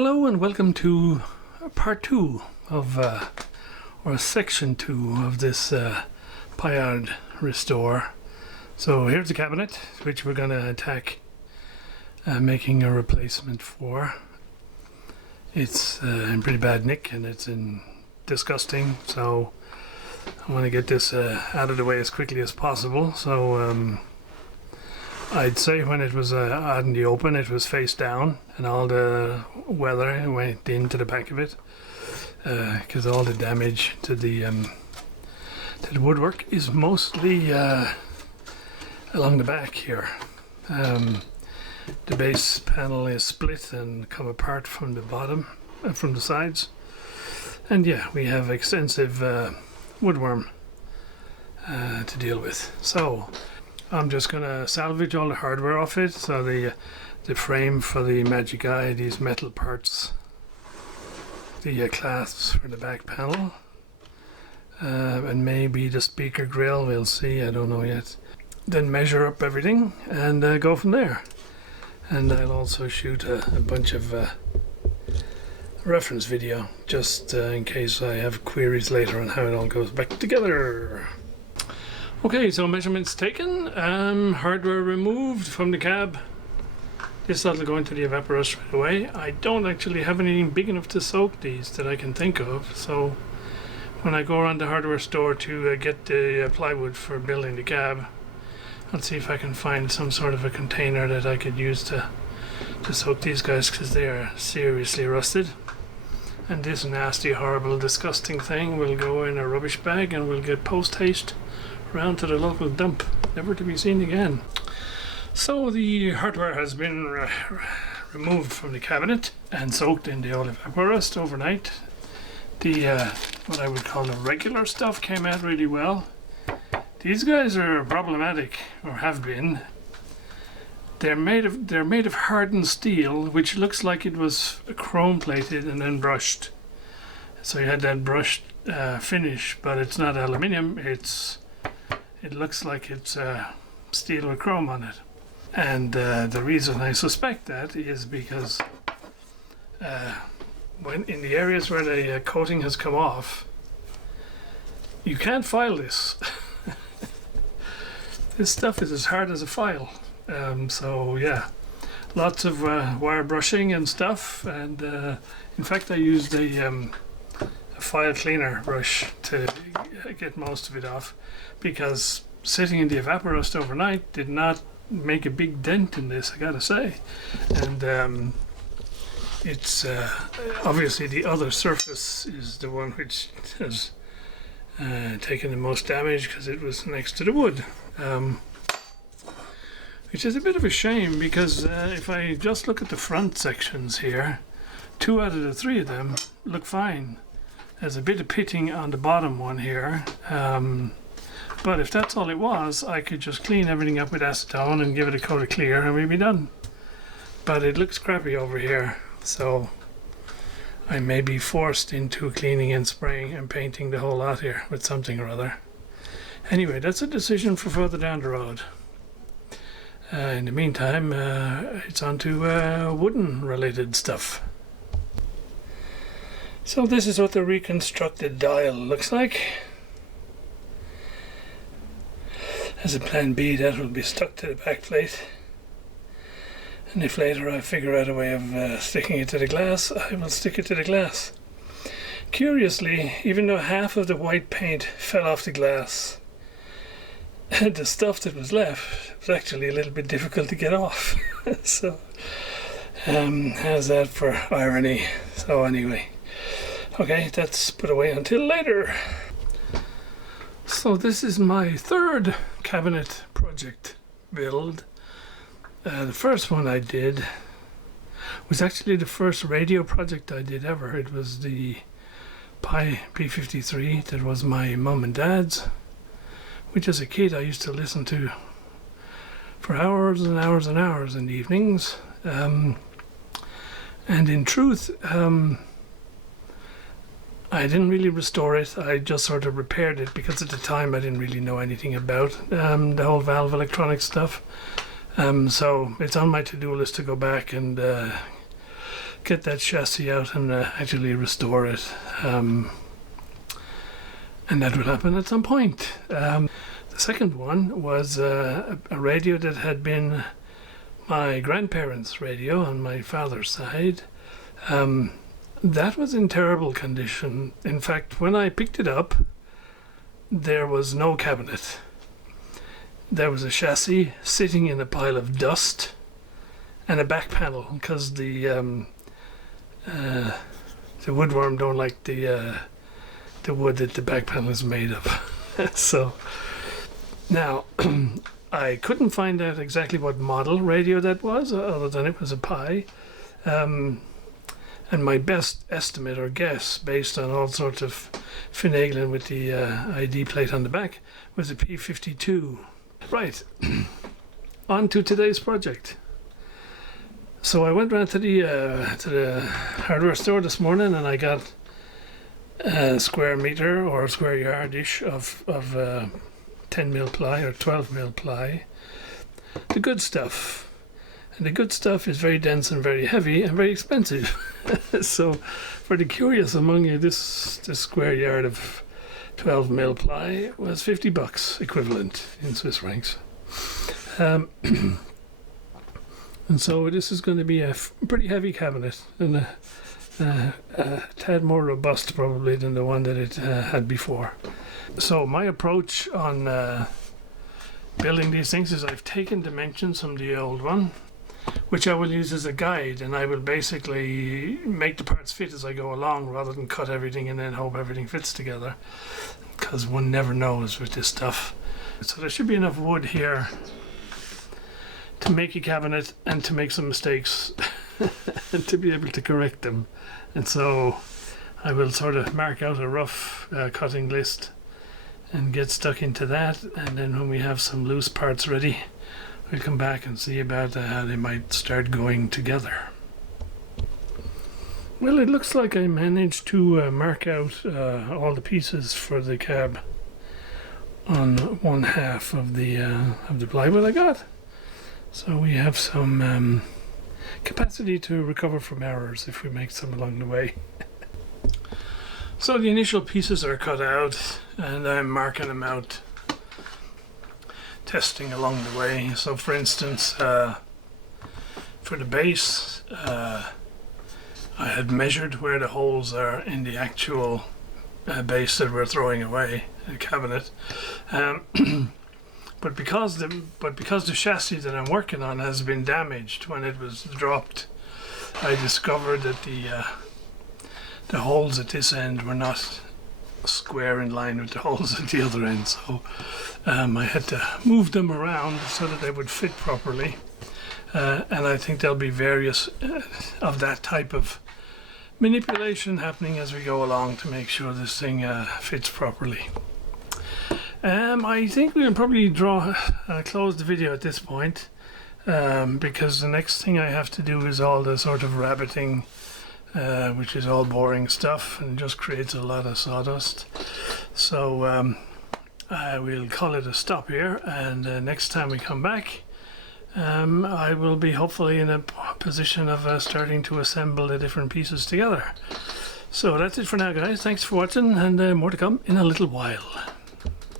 Hello and welcome to part 2 of, or section 2 of this Paillard restore. So here's the cabinet which we're going to attack making a replacement for. It's in pretty bad nick and it's in disgusting, so I want to get this out of the way as quickly as possible. So I'd say when it was out in the open, it was face down and all the weather went into the back of it, because all the damage to the woodwork is mostly along the back here. The base panel is split and come apart from the bottom, from the sides, and yeah, we have extensive woodworm to deal with. So I'm just gonna salvage all the hardware off it. So the frame for the Magic Eye, these metal parts, the clasps for the back panel, and maybe the speaker grill, we'll see, I don't know yet. Then measure up everything and go from there. And I'll also shoot a bunch of reference video just in case I have queries later on how it all goes back together. Okay, so measurements taken, hardware removed from the cab. This will go into the evaporator straight away. I don't actually have anything big enough to soak these that I can think of, so when I go around the hardware store to get the plywood for building the cab, I'll see if I can find some sort of a container that I could use to soak these guys, because they are seriously rusted. And this nasty, horrible, disgusting thing will go in a rubbish bag and will get post-haste round to the local dump, never to be seen again. So the hardware has been removed from the cabinet and soaked in the old evaporust overnight. The what I would call the regular stuff came out really well. These guys are problematic, or have been. They're made of hardened steel, which looks like it was chrome plated and then brushed. So you had that brushed finish, but it's not aluminium. It looks like it's steel with chrome on it. And the reason I suspect that is because when in the areas where the coating has come off, you can't file this. This stuff is as hard as a file. So yeah, lots of wire brushing and stuff. And in fact, I used a file cleaner brush to get most of it off, because sitting in the evaporust overnight did not make a big dent in this, I gotta say. And it's obviously the other surface is the one which has taken the most damage, because it was next to the wood, which is a bit of a shame, because if I just look at the front sections here, 2 out of the 3 of them look fine. There's a bit of pitting on the bottom one here, but if that's all it was, I could just clean everything up with acetone and give it a coat of clear and we'd be done. But it looks crappy over here, so I may be forced into cleaning and spraying and painting the whole lot here with something or other. Anyway, that's a decision for further down the road. In the meantime, it's on to wooden related stuff. So this is what the reconstructed dial looks like. As a plan B, that will be stuck to the back plate. And if later I figure out a way of sticking it to the glass, I will stick it to the glass. Curiously, even though half of the white paint fell off the glass, the stuff that was left was actually a little bit difficult to get off. So, how's that for irony? So anyway, okay, that's put away until later. So this is my third cabinet project build. The first one I did was actually the first radio project I did ever. It was the Pi P53 that was my mum and dad's, which as a kid I used to listen to for hours and hours and hours in the evenings. And in truth, I didn't really restore it. I just sort of repaired it, because at the time I didn't really know anything about the whole valve electronic stuff. So it's on my to-do list to go back and get that chassis out and actually restore it. And that will happen at some point. The second one was a radio that had been my grandparents' radio on my father's side. That was in terrible condition. In fact, when I picked it up, there was no cabinet. There was a chassis sitting in a pile of dust and a back panel, because the woodworm don't like the wood that the back panel is made of. So now I couldn't find out exactly what model radio that was, other than it was a Pi. And my best estimate or guess, based on all sorts of finagling with the ID plate on the back, was a P52. Right, on to today's project. So I went round to the hardware store this morning, and I got a square meter or a square yard-ish of 10mm ply or 12mm ply. The good stuff. And the good stuff is very dense and very heavy and very expensive. So for the curious among you, this square yard of 12mm ply was $50 equivalent in Swiss francs. And so this is going to be a pretty heavy cabinet, and a tad more robust probably than the one that it had before. So my approach on building these things is I've taken dimensions from the old one, which I will use as a guide, and I will basically make the parts fit as I go along rather than cut everything and then hope everything fits together, because one never knows with this stuff. So there should be enough wood here to make a cabinet and to make some mistakes and to be able to correct them. And so I will sort of mark out a rough cutting list and get stuck into that, and then when we have some loose parts ready, we'll come back and see about how they might start going together. Well, it looks like I managed to mark out all the pieces for the cab on one half of the plywood I got. So we have some capacity to recover from errors if we make some along the way. So the initial pieces are cut out, and I'm marking them out, testing along the way. So for instance, for the base, I had measured where the holes are in the actual base that we're throwing away, the cabinet. But because the chassis that I'm working on has been damaged when it was dropped, I discovered that the holes at this end were not square in line with the holes at the other end. So I had to move them around so that they would fit properly. And I think there'll be various of that type of manipulation happening as we go along to make sure this thing fits properly. I think we'll probably close the video at this point, because the next thing I have to do is all the sort of rabbiting, which is all boring stuff and just creates a lot of sawdust. So I will call it a stop here, and next time we come back, I will be hopefully in a position of starting to assemble the different pieces together. So that's it for now, guys. Thanks for watching, and more to come in a little while.